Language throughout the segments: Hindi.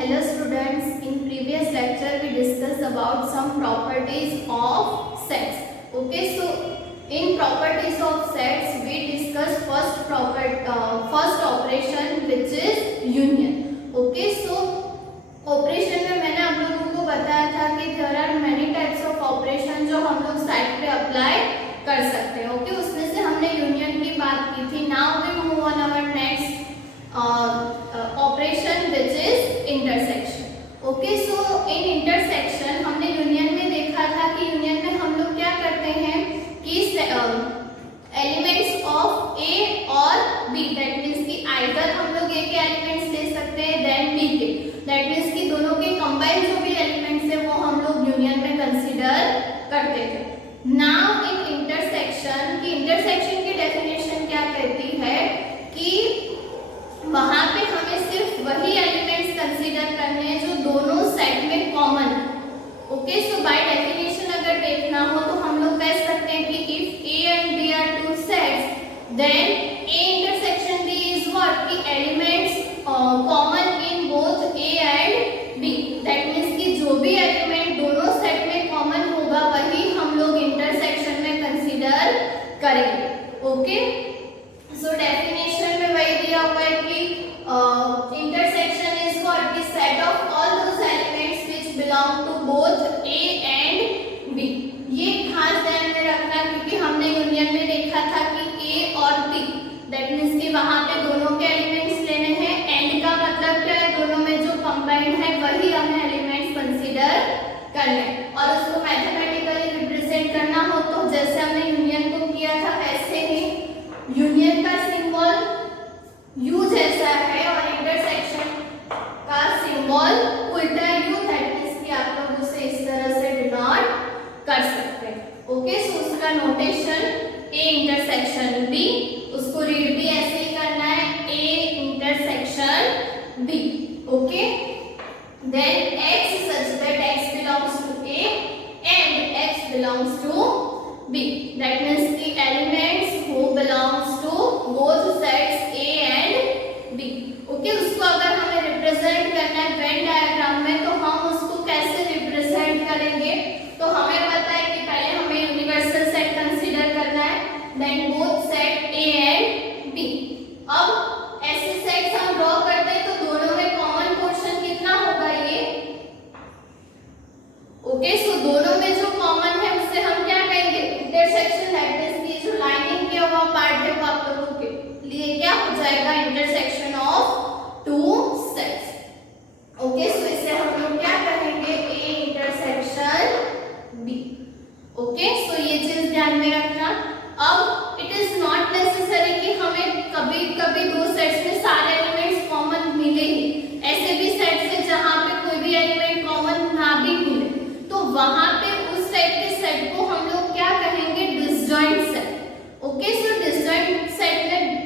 Hello students, in previous lecture we discussed about some properties of sets. Okay, so in properties of sets we discussed first operation which is union. Okay, so operation में मैंने आप लोगों को बताया था कि there are many types of operation जो हम लोग साइड पे अप्लाई कर सकते हैं. ओके, उसमें से हमने यूनियन की बात की थी. Now we move on our next operation which is intersection. Okay, so in intersection हमने यूनियन में देखा था कि यूनियन में हम लोग क्या करते हैं कि एलिमेंट्स ऑफ ए और बी, दैट मीन्स कि आइदर हम लोग ए के एलिमेंट्स ले सकते हैं देन बी के, दैट मीन्स कि दोनों के कंबाइंड जो भी एलिमेंट्स है वो हम लोग यूनियन में कंसीडर करते थे. नाउ इन इंटरसेक्शन की इंटरसेक्शन की डेफिनेशन क्या कहती है कि वहां पे हमें सिर्फ वही एलिमेंट्स कंसीडर करने हैं जो दोनों सेट में common. Okay, so by definition अगर देखना हो तो हम लोग कह सकते हैं कि if A and B are two sets then A intersection B is what कि elements common in both A and B, that means कि जो भी एलिमेंट दोनों सेट में कॉमन होगा वही हम लोग इंटरसेक्शन में कंसीडर करेंगे. ओके, सो डेफिनेशन में वही दिया हुआ है कि intersection is what the set of all those elements which belong to both A and B. ये खास ध्यान में रखना क्योंकि हमने यूनियन में देखा था कि A और B, that means कि वहाँ पे दोनों के एलिमेंट्स लेने हैं. एंड का मतलब क्या है, दोनों में जो कंबाइंड है वही हमें एलिमेंट्स कंसीडर करने और उसको मैथमेटिकली रिप्रेजेंट करना हो तो जैसे हमने यूनियन को किया था वैसे ही यूनियन का सिंबल U जैसा है और इंटरसेक्शन का सिंबल उल्टा U, दैट मींस कि आप लोग उसे इस तरह से डिनोट कर सकते हैं. ओके, सो उसका नोटेशन A इंटरसेक्शन B, उसको रीड भी ऐसे ही करना है A intersection B. Okay, then X such that X belongs to A and X belongs to B, that means the elements who belongs to both sets A and B. Okay, उसको अगर हमें रिप्रेजेंट करना है वेन डायग्राम में तो हम उसको कैसे रिप्रेजेंट करेंगे, तो हमें पता है कि पहले हमें यूनिवर्सल सेट कंसीडर करना है then both set A and B. अब ऐसे सेट्स हम ड्रॉ करते हैं तो दोनों में कॉमन पोर्शन कितना होगा ये. ओके, सो दोनों में जो कॉमन है उससे हम क्या कहेंगे इंटरसेक्शन, दैट मींस कि जो लाइनिंग किया हुआ पार्ट है वो आप लोगों के लिए क्या हो जाएगा intersection of two sets. Okay, so इसे हम लोग क्या कहेंगे A intersection B. Okay, so ये चीज ध्यान में रखना. अब इट इज नॉट नेसेसरी कि हमें कभी कभी दो सेट्स में सारे एलिमेंट्स कॉमन मिले ही. ऐसे भी सेट्स है जहां पे कोई भी एलिमेंट कॉमन ना भी मिले तो वहां पे उस टाइप के सेट को हम लोग क्या कहेंगे disjoint set. Okay, so disjoint set में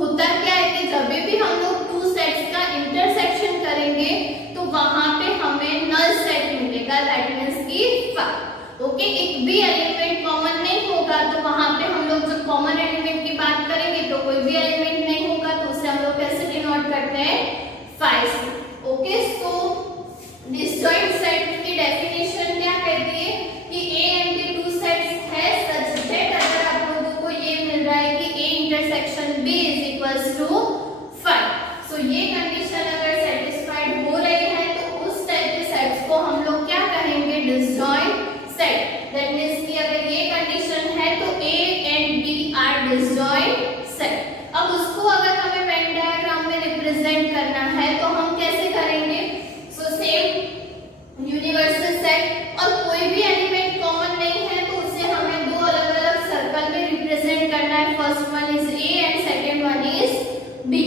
होता क्या है कि जब भी हम लोग टू सेट्स का इंटरसेक्शन करेंगे तो वहां पे हमें नल सेट मिलेगा, दैट मींस कि 5. ओके, एक भी एलिमेंट कॉमन नहीं होगा तो वहां पे हम लोग जब कॉमन एलिमेंट की बात करेंगे तो कोई भी एलिमेंट नहीं होगा तो उसे हम लोग कैसे डिनोट करते हैं 5 से. ओके, सो डिसजॉइंट सेट की डेफिनेशन क्या कहती है कि A and B two sets है सच दैट अगर आप लोगों को ये मिल रहा है कि A intersection B is equals to 5, so ये कंडीशन अगर सेटिस्फाइड हो रही है तो उस टाइप के सेट्स को हम लोग क्या कहेंगे डिसजॉइंट सेट. दैट मींस कि अगर ये कंडीशन है तो A and B are disjoint set. अब उसको अगर हमें वेन डायग्राम में रिप्रेजेंट करना है तो हम कैसे करेंगे, सो सेम यूनिवर्सल सेट और कोई भी एलिमेंट कॉमन नहीं है तो उसे हमें दो अलग अलग सर्कल में रिप्रेजेंट करना है. First one is A and second one is B.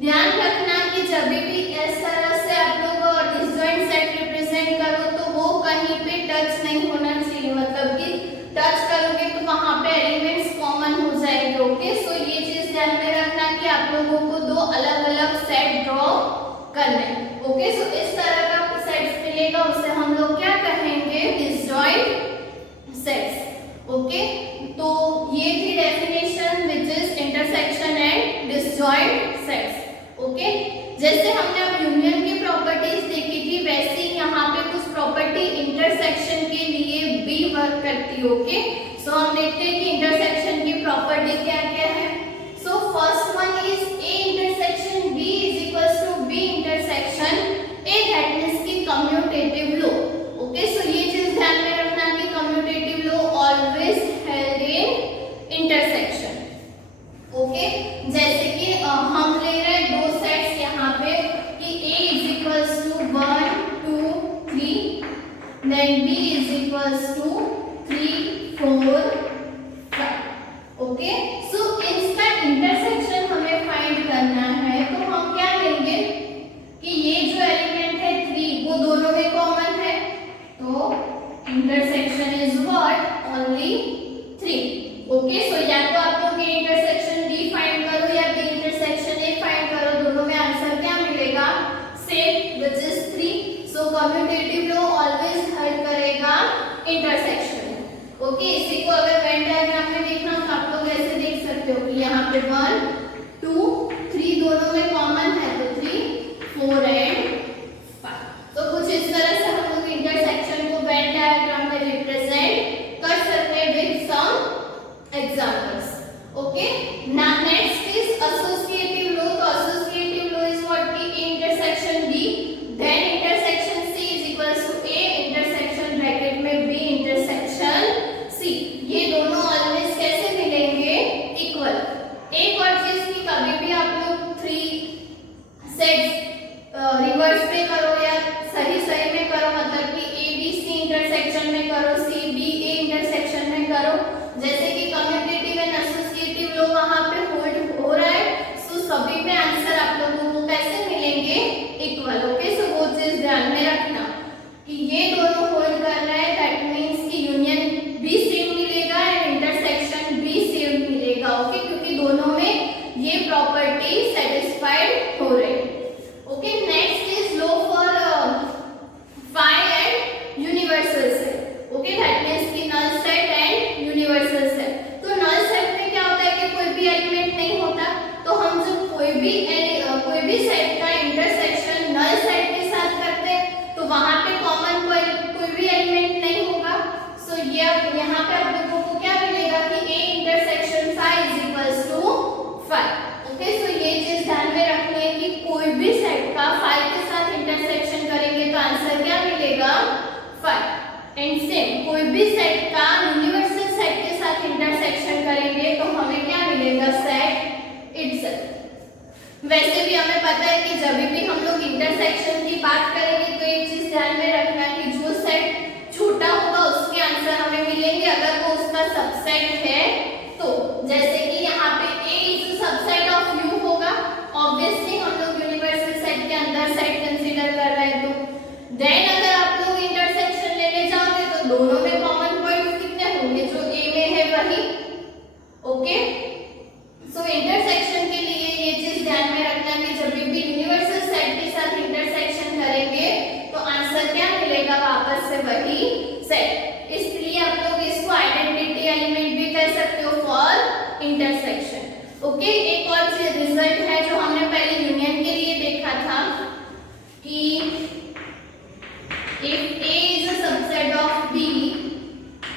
ध्यान रखना कि जब भी इस तरह से आप लोग डिसजॉइंट सेट रिप्रेजेंट करो तो वो कहीं पे टच नहीं होना चाहिए, मतलब कि टच करोगे तो वहां पे एलिमेंट्स कॉमन हो जाएंगे. ओके, सो ये चीज ध्यान में रखना कि आप लोगों को दो अलग अलग सेट ड्रॉ करने. ओके, सो इस तरह का सेट्स मिलेगा उसे हम लोग क्या कहेंगे डिसजॉइंट सेट्स. ओके, तो ये थी definition which is intersection and disjoint sets. Okay, जैसे हमने अब यूनियन की प्रॉपर्टी करती है। ओके, सो हम देखते हैं कि इंटरसेक्शन की प्रॉपर्टी क्या क्या है। So first one is A intersection B is equals to B intersection A, that means की कम्यूटेटिव लो। ओके, सो ये चीज ध्यान में रखना कि commutative law always held in intersection. Okay, जैसे कि हम ले रहे हैं दो सेट्स यहाँ पे कि a is equals to 1 2 3, then b is equals to 3 4 5। Okay, so इसका इंटरसेक्शन हमें फाइंड करना है, तो हम क्या लेंगे कि ये जो एलिमेंट है 3 वो दोनों में कॉमन है, तो intersection is what only 3। Okay, so या तो आप लोग ये इंटरसेक्शन डी फाइंड करो या बी इंटरसेक्शन ए फाइंड करो, दोनों में आंसर क्या मिलेगा same, which is 3। So commutative law always help करेगा इंटरसेक्शन। ओके, इसी को अगर वेन डायग्राम में देखना तो आप लोग ऐसे देख सकते हो कि यहाँ पे 1 2 3 दोनों में कॉमन है, तो 3 4 एंड 5। तो कुछ इस तरह से हम लोग इंटरसेक्शन को वेन डायग्राम में रिप्रेजेंट कर सकते हैं with some examples. Okay, now next is associative law. So associative law is what? Ki A intersection B, then intersection C is equals to A intersection bracket में B intersection C. ये दोनों always कैसे मिलेंगे? Equal. एक और चीज की कभी भी आप लोग 3 sets रिवर्स में करो या सही में करो, मतलब कि A B C intersection में करो, C B A intersection में करो, जैसे कि कम्यूटेटिव एंड एसोसिएटिव लो वहां पे होल्ड हो रहा है, सो सभी में आंसर आप लोगों को कैसे मिलेंगे इक्वल। ओके, सो वो चीज ध्यान में रखना कि ये दोनों होल्ड कर रहा है, दैट मींस कि यूनियन बी सेम मिलेगा एंड इंटरसेक्शन बी सेम मिलेगा। ओके, क्योंकि दोनों में ये प्रॉपर्टी सेटिस्फाइड हो रही है। Okay, next is law for phi and universal set. Okay, that means कि null set and universal set. तो नल सेट में क्या होता है कि कोई भी एलिमेंट नहीं होता, तो हम जब कोई भी सेट का इंटरसेक्शन नल सेट के साथ करते हैं तो वहां पे कॉमन कोई भी एलिमेंट नहीं होगा। सो ये यहाँ पे आप लोगों को क्या मिलेगा कि A intersection phi is equals to 5। Okay, so ये चीज ध्यान में रखनी है कि कोई भी सेट का फाई के साथ इंटरसेक्शन करेंगे तो आंसर क्या मिलेगा 5। एंड सेम कोई भी सेट का यूनिवर्सल सेट के साथ इंटरसेक्शन करेंगे तो हमें क्या मिलेगा सेट इटसेल्फ। वैसे भी हमें पता है कि जब भी हम लोग इंटरसेक्शन की बात करेंगे तो एक चीज ध्यान में रखना कि जो सेट छोटा होगा उसके आंसर हमें मिलेंगे अगर वो उसका सबसेट है तो। जैसे कि यहाँ पे A is subset of U होगा, ऑब्वियसली हम लोग यूनिवर्सल सेट के अंदर सेट कंसीडर कर रहे हैं, तो देन अगर आप लोग इंटरसेक्शन लेने जाओगे तो दोनों में कॉमन पॉइंट्स कितने होंगे, जो A में है वही। ओके, सो इंटरसेक्शन के लिए ये चीज ध्यान में रखना कि जब भी यूनिवर्सल सेट के साथ इंटरसेक्शन करेंगे तो आंसर क्या मिलेगा वापस से वही सेट। इसलिए आप लोग इसको आइडेंटिटी एलिमेंट भी कह सकते हो फॉर इंटरसेक्शन। ओके, एक और रिजल्ट है जो हमने पहले यूनियन के लिए देखा था कि if A is a subset of B,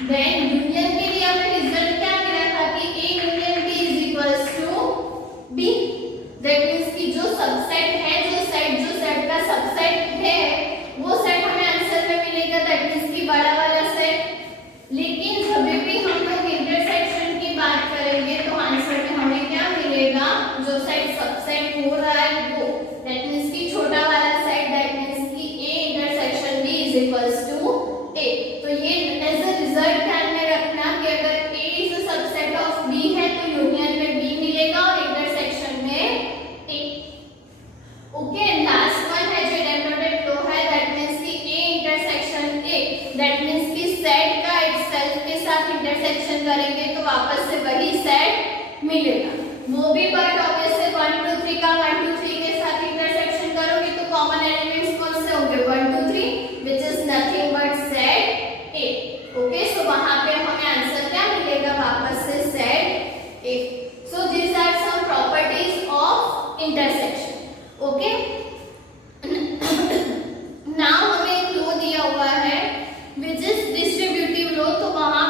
then union के लिए हमें रिजल्ट क्या मिला था कि A union B is equals to B। That means कि जो सबसेट है, जो सेट का सबसेट है वो सेट हमें आंसर में मिलेगा, that means कि बड़ा वाला सेट। लेकिन जब भी हम लोग इंटरसेक्शन की बात करेंगे तो आंसर में हमें क्या मिलेगा, जो सेट सबसेट हो रहा है वो, that means कि छोटा वाला सेट, that means कि A intersection B is equals to A। तो ये एज अ रिजल्ट ध्यान में रखना कि अगर A is a subset of B है तो यूनियन में B मिलेगा और इंटरसेक्शन में A। ओके, लास्ट वन है जो डेनोटेड लो है, दैट मींस कि A intersection A, that means कि सेट का इटसेल्फ के साथ इंटरसेक्शन करेंगे तो वापस से वही सेट मिलेगा, वो भी बट ऑब्वियसली 1 2 3 का 1 2 3 के साथ इंटरसेक्शन करोगे तो कॉमन एलिमेंट्स कौन से होंगे 1 2 3, which is nothing but set A। Okay, so वहां पे हमें आंसर क्या मिलेगा वापस से set A। So this are some properties of intersection. Okay, now हमें एक लो दिया हुआ है व्हिच इज डिस्ट्रीब्यूटिव लो, तो वहां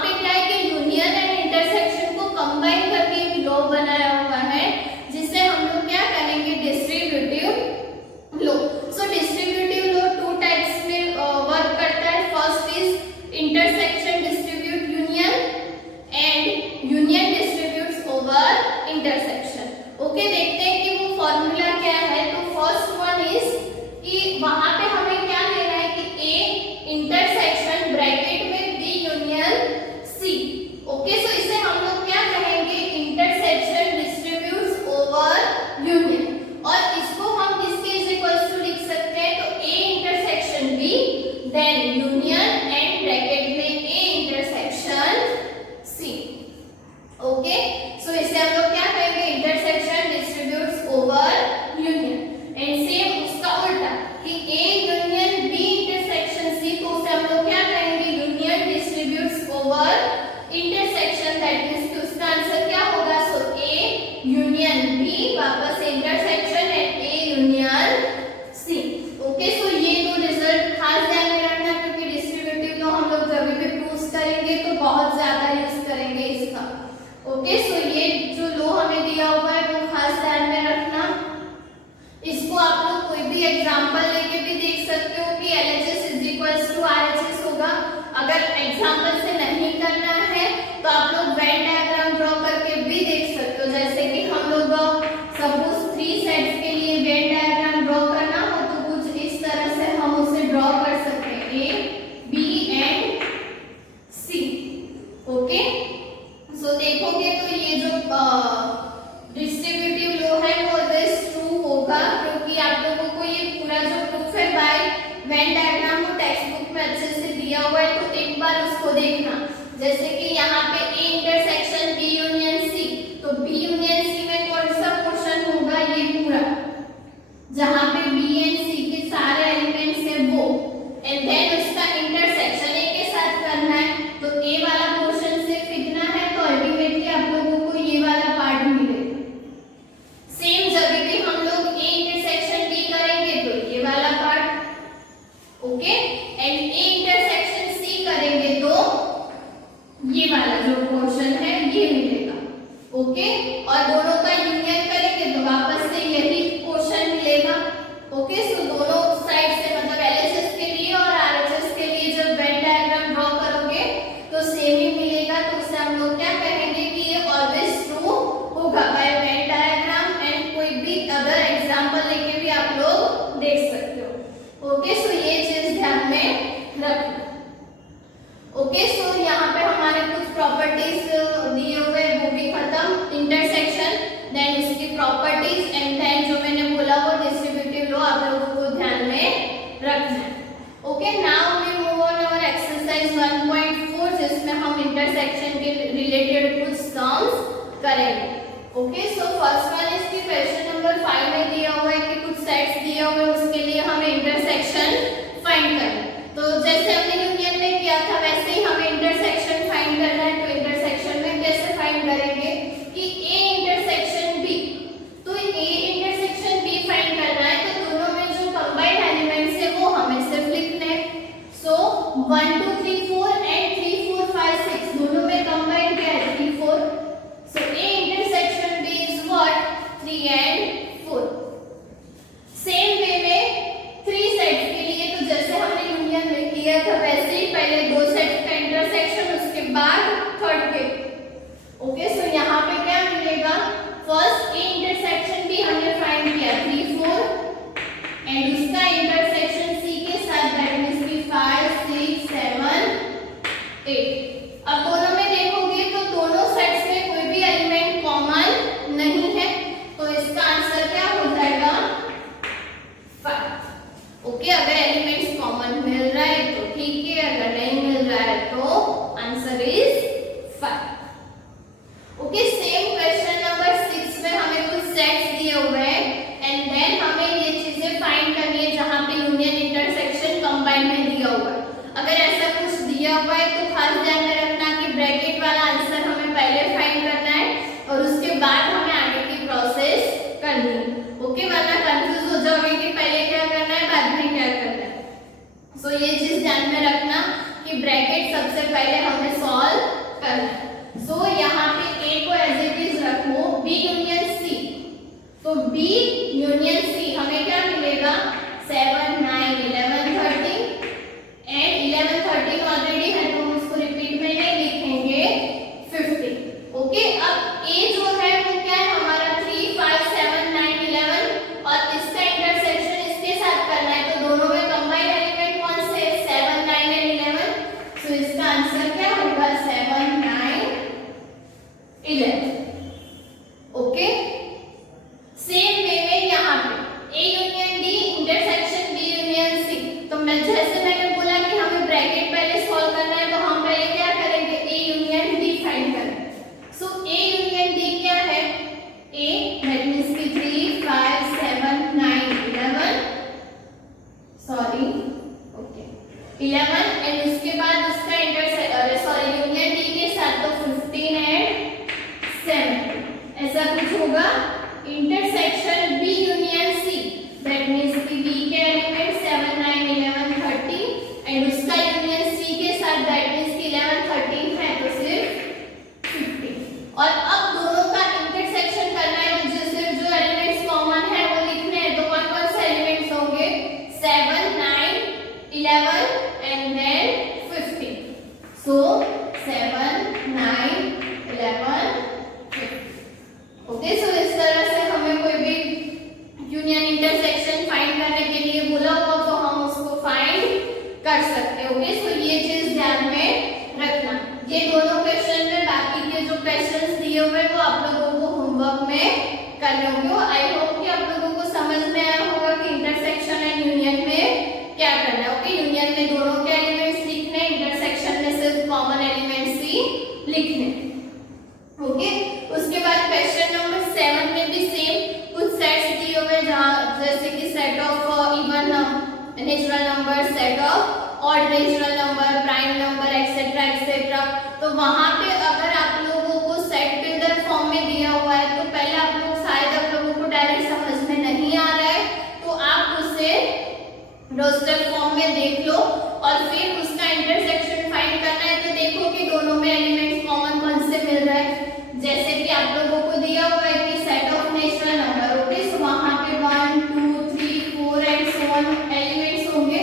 वेन डायग्राम को टेक्स्ट बुक में अच्छे से दिया हुआ है तो एक बार उसको देखना। जैसे कि यहाँ पे A intersection B union C, तो B यूनियन C में कौन सा पोर्शन होगा, ये पूरा जहाँ पे B एंड C के सारे एलिमेंट्स है वो, एंड देन उसका इंटरसेक्शन A के साथ करना है। तो A वाला पोर्शन सिर्फ इतना है, तो अल्टीमेटली आप लोगों को ये वाला पार्ट मिलेगा। सेम जब भी हम लोग A इंटरसेक्शन B करेंगे तो ये वाला part, okay, and A intersection C करेंगे तो ये वाला जो पोर्शन है ये मिलेगा, ओके। और दोनों का यूनियन करेंगे तो वापस से यही पोर्शन मिलेगा, ओके। सो दोनों साइड से मतलब LHS के लिए और RHS के लिए जब वेन डायग्राम ड्रॉ करोगे तो सेम ही मिलेगा। तो उससे हम लोग क्या कहेंगे कि ये ऑलवेज ट्रू होगा बाय वेन डायग्राम, एंड कोई भी अदर एग्जांपल लेके भी आप लोग देख सकते हो, ओके। सो ये चीज ध्यान में रखना, ओके। सो यहाँ पे हमारे कुछ प्रॉपर्टीज दिए हुए वो भी खत्म, इंटरसेक्शन, देन उसकी प्रॉपर्टीज, एंड देन जो मैंने बोला वो डिस्ट्रीब्यूटिव लॉ आप लोगों को ध्यान में रखना है, okay. Now we move on our exercise 1.4 जिसमें हम इंटरसेक्शन के रिलेटेड कुछ सम्स करेंगे, okay. So first one is की क्वेश्चन नंबर 5 में दिया हुआ है कि कुछ सेट्स दिए हुए हैं, उसके लिए हमें इंटरसेक्शन फाइंड करना है। तो जैसे हमने यूनियन में किया था वैसे ही हमें इंटरसेक्शन फाइंड करना है। तो इंटरसेक्शन में कैसे फाइंड करेंगे कि A इंटरसेक्शन B, तो A इंटरसेक्शन B फाइंड करना है तो दोनों में जो कंबाइंड एलिमेंट्स है वो हमें सिर्फ लिखने हैं। सो 1 2 3 4 एंड 3 4 5 6 दोनों में कंबाइंड क्या है, 3 4। सो A intersection B is what, 3 and 4। Same way में 3 सेट्स के लिए तो जैसे हमने यूनियन में किया था वैसे ही पहले 2 सेट्स का इंटरसेक्शन, उसके बाद थर्ड के, ओके। सो यहाँ पे क्या मिलेगा, फर्स्ट A इंटरसेक्शन भी हमने फाइंड किया 3 4 एंड उसका इंटरसेक्शन C के साथ दैट मींस कि 5 6 7 8। अब दोनों में देखोगे तो दोनों सेट्स में कोई भी एलिमेंट कॉमन नहीं है, तो इसका आंसर क्या हो जाएगा, 5, ओके। अगर एलिमेंट्स कॉमन मिल रहा है तो ठीक है, अगर नहीं मिल रहा है तो answer is 5, okay. Same question number 6 में हमें कुछ सेट्स दिए हुए हैं एंड देन हमें ये चीजें फाइंड करनी है जहां पे यूनियन इंटरसेक्शन कंबाइन में दिया हुआ है। अगर ऐसा कुछ दिया हुआ है तो खास ध्यान में रखना कि ब्रैकेट वाला आंसर हमें पहले फाइंड करना है और उसके बाद हमें आगे की प्रोसेस करनी है, ओके। वरना कंफ्यूज हो जाओगे कि पहले क्या करना है बाद में क्या करना है। सो ये चीज ध्यान में रखना कि ब्रैकेट सबसे पहले हमें सॉल्व करना है। सो यहाँ पे A को एज इट इज रखो, B यूनियन C, तो B यूनियन C हमें क्या मिलेगा, 7 9 11 13 एंड 11 13 ऑलरेडी है तो हम उसको रिपीट में नहीं लिखेंगे, 15, ओके। अब A जो है वो क्या है हमारा 3 5 7 9 11 और इसका इंटरसेक्शन इसके साथ करना है, तो दोनों में कंबाइंड एलिमेंट कौन से 7 9 एंड 11। सो इसका आंसर क्या होगा, 7 9 11, ओके। सेम वे में यहाँ पे A union D intersection B union C, तो मैं जैसे मैंने बोला कि हमें ब्रैकेट पहले सॉल्व करना है तो हम पहले क्या करेंगे, A यूनियन D फाइंड करेंगे। सो A यूनियन D क्या है, A दैट मींस कि 3 5 7 9 11 सॉरी ओके 11 एंड उसके बाद उसका यूनियन D के साथ तो 15 एंड 7 ऐसा कुछ होगा। Intersection B union C that means कि B के एलिमेंट 7 9 11 30 एंड उसका यूनियन C के साथ दैट मींस कि 11 13 है तो सिर्फ 15। और अब दोनों का इंटरसेक्शन करना है तो सिर्फ जो एलिमेंट्स कॉमन है वो लिखने हैं, तो कौन कौन से एलिमेंट्स होंगे, 7 9 11 and then 15। Natural number, set of odd natural number, prime number etcetera etcetera. तो वहां पे अगर आप लोगों को सेट बिल्डर फॉर्म में दिया हुआ है तो पहले आप लोग शायद आप लोगों को डायरेक्ट समझ में नहीं आ रहा है तो आप उसे रोस्टर फॉर्म में देख लो और फिर उसका इंटरसेक्शन फाइंड करना है। तो देखो कि दोनों में एलिमेंट्स कॉमन कौन से मिल रहा है। जैसे कि आप लोगों को दिया हुआ है कि set of natural number, okay, so वहां पे 1 2 3 4 एंड सो ऑन एलिमेंट्स होंगे।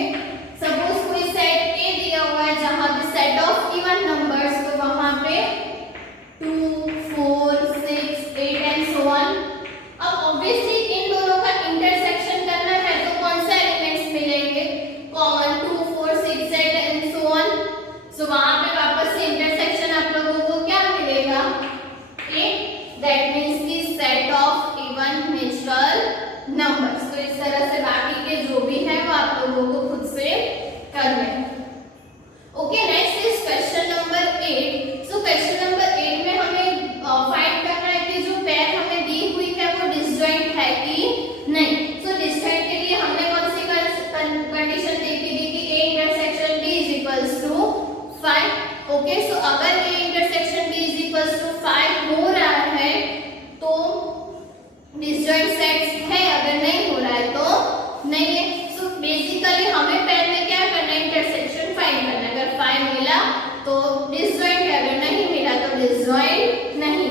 सपोज कोई सेट ए दिया हुआ है जहां पे सेट ऑफ इवन नंबर्स, तो वहां पे 2 4 6 8 एंड सो ऑन। अब ऑब्वियसली इन दोनों का इंटरसेक्शन करना है तो कौन से एलिमेंट्स मिलेंगे, कॉमन 2 4 6 8 एंड सो ऑन। सो वहां पे वापस से इंटरसेक्शन आप लोगों को क्या मिलेगा, ए, दैट मींस की set of even natural numbers. तो इस तरह से बाकी के जो भी है वो आप लोगों को खुद से करने हैं। Okay, next is question number 8। So question number 8 में हमें फाइंड करना है कि जो पेयर हमें दी हुई है वो डिसजॉइंट है कि नहीं। सो डिसजॉइंट के लिए हमने कौन सी कंडीशन देखी थी कि a intersection b is equals to 5। Okay, so अगर a intersection b is equals to 5 हो रहा है तो डिसजॉइंट सेट्स है, अगर नहीं हो रहा है तो नहीं है। सो बेसिकली हमें पेयर में क्या करना है, इंटरसेक्शन फाइंड करना है। अगर 5 मिला तो डिसजॉइंट है, अगर नहीं मिला तो डिसजॉइंट नहीं।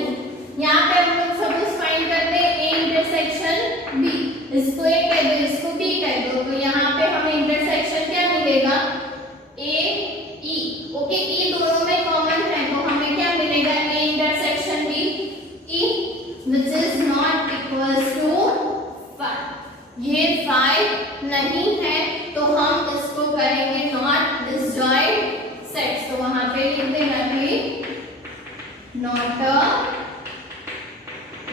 यहाँ पे हम लोग सपोज फाइंड करते हैं a इंटरसेक्शन b, इसको a कह दो इसको b कह दो, तो यहाँ पे हमें इंटरसेक्शन क्या मिलेगा, a e। ओके, e दोनों में कॉमन है तो हमें क्या मिलेगा, a intersection b e which is not equals to 5। ये 5 नहीं है तो हम इसको करेंगे नॉट डिसजॉइंट सेट्स। तो वहां पे लिख देना कि not a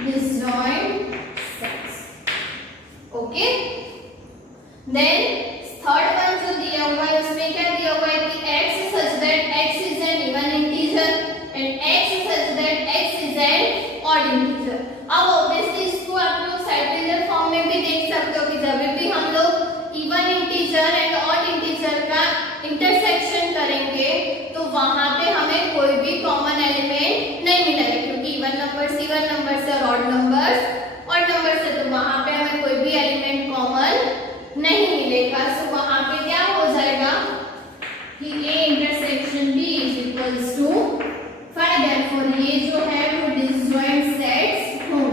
disjoint sets. Okay, then third one जो दिया हुआ है उसमें क्या दिया हुआ है कि x such that x is an even integer and x such that x is an odd integer। अब ऑब्वियसली इसको आप लोग साइक्लिक फॉर्म में भी देख सकते हो कि जब भी हम लोग even integer and odd integer का इंटरसेक्शन करेंगे तो वहां पे हमें कोई भी कॉमन एलिमेंट नहीं मिलेगा, क्योंकि इवन नंबर से और ऑड नंबर से, तो वहां पे हमें कोई भी एलिमेंट कॉमन नहीं मिलेगा। सो वहां पे क्या हो जाएगा कि a intersection b is equals to 5। Therefore ये जो है वो डिसजॉइंट सेट्स हों,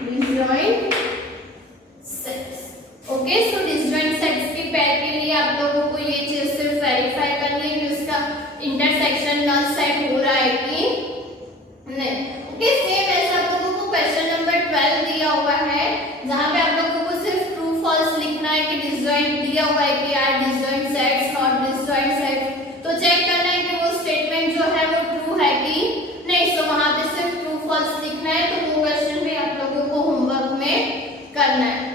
disjoint sets. Okay, so disjoint sets के पेयर के लिए आप लोगों को ये चीज सिर्फ वेरीफाई करनी है कि उसका इंटरसेक्शन नल सेट हो रहा है कि नहीं। ओके, सेम ऐसा आप लोगों को क्वेश्चन नंबर 12 दिया हुआ है जहां पे आप लोगों को सिर्फ ट्रू फॉल्स लिखना है कि डिसजॉइंट दिया हुआ है कि are disjoint sets not disjoint sets. तो चेक करना है कि वो स्टेटमेंट जो है वो ट्रू है कि नहीं। सो वहां पे सिर्फ ट्रू फॉल्स लिखना है, तो वो क्वेश्चन भी आप लोगों को होमवर्क में करना है।